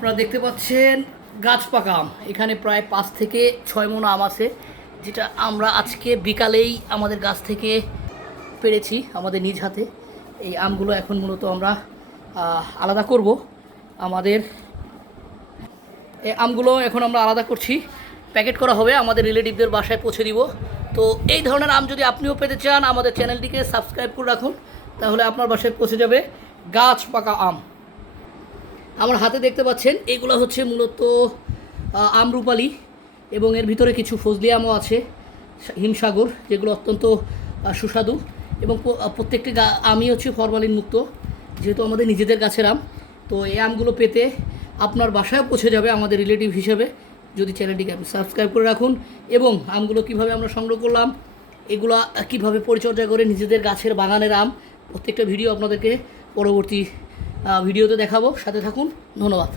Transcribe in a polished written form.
আপনারা দেখতে পাচ্ছেন গাছ পাকা আম। এখানে প্রায় 5 থেকে 6 মণ আম আছে, যেটা আমরা আজকে বিকালেই আমাদের গাছ থেকে পেরেছি আমাদের নিজ হাতে। এই আমগুলো এখন মূলত আমরা আলাদা করব। আমাদের এই আমগুলো এখন আমরা আলাদা করছি, প্যাকেট করা হবে, আমাদের রিলেটিভদের বাসায় পৌঁছে দিব। তো এই ধরনের আম যদি আপনিও পেতে চান, আমাদের চ্যানেলটিকে সাবস্ক্রাইব করে রাখুন, তাহলে আপনার বাসায় পৌঁছে যাবে গাছ পাকা আম। আমার হাতে দেখতে পাচ্ছেন এগুলো হচ্ছে মূলত আমরুপালি, এবং এর ভিতরে কিছু ফজলি আমও আছে, হিমসাগর, যেগুলো অত্যন্ত সুস্বাদু, এবং প্রত্যেকটি আমই হচ্ছে ফরমালিন মুক্ত, যেহেতু আমাদের নিজেদের গাছের আম। তো এই আমগুলো পেতে আপনার বাসায় পৌঁছে যাবে আমাদের রিলেটিভ হিসেবে, যদি চ্যানেলটিকে আপনি সাবস্ক্রাইব করে রাখুন। এবং আমগুলো কিভাবে আমরা সংগ্রহ করলাম, এগুলো কিভাবে পরিচর্যা করে নিজেদের গাছের বাগানের আম, প্রত্যেকটা ভিডিও আপনাদেরকে পরবর্তী ভিডিওতে দেখাবো। সাথে থাকুন, ধন্যবাদ।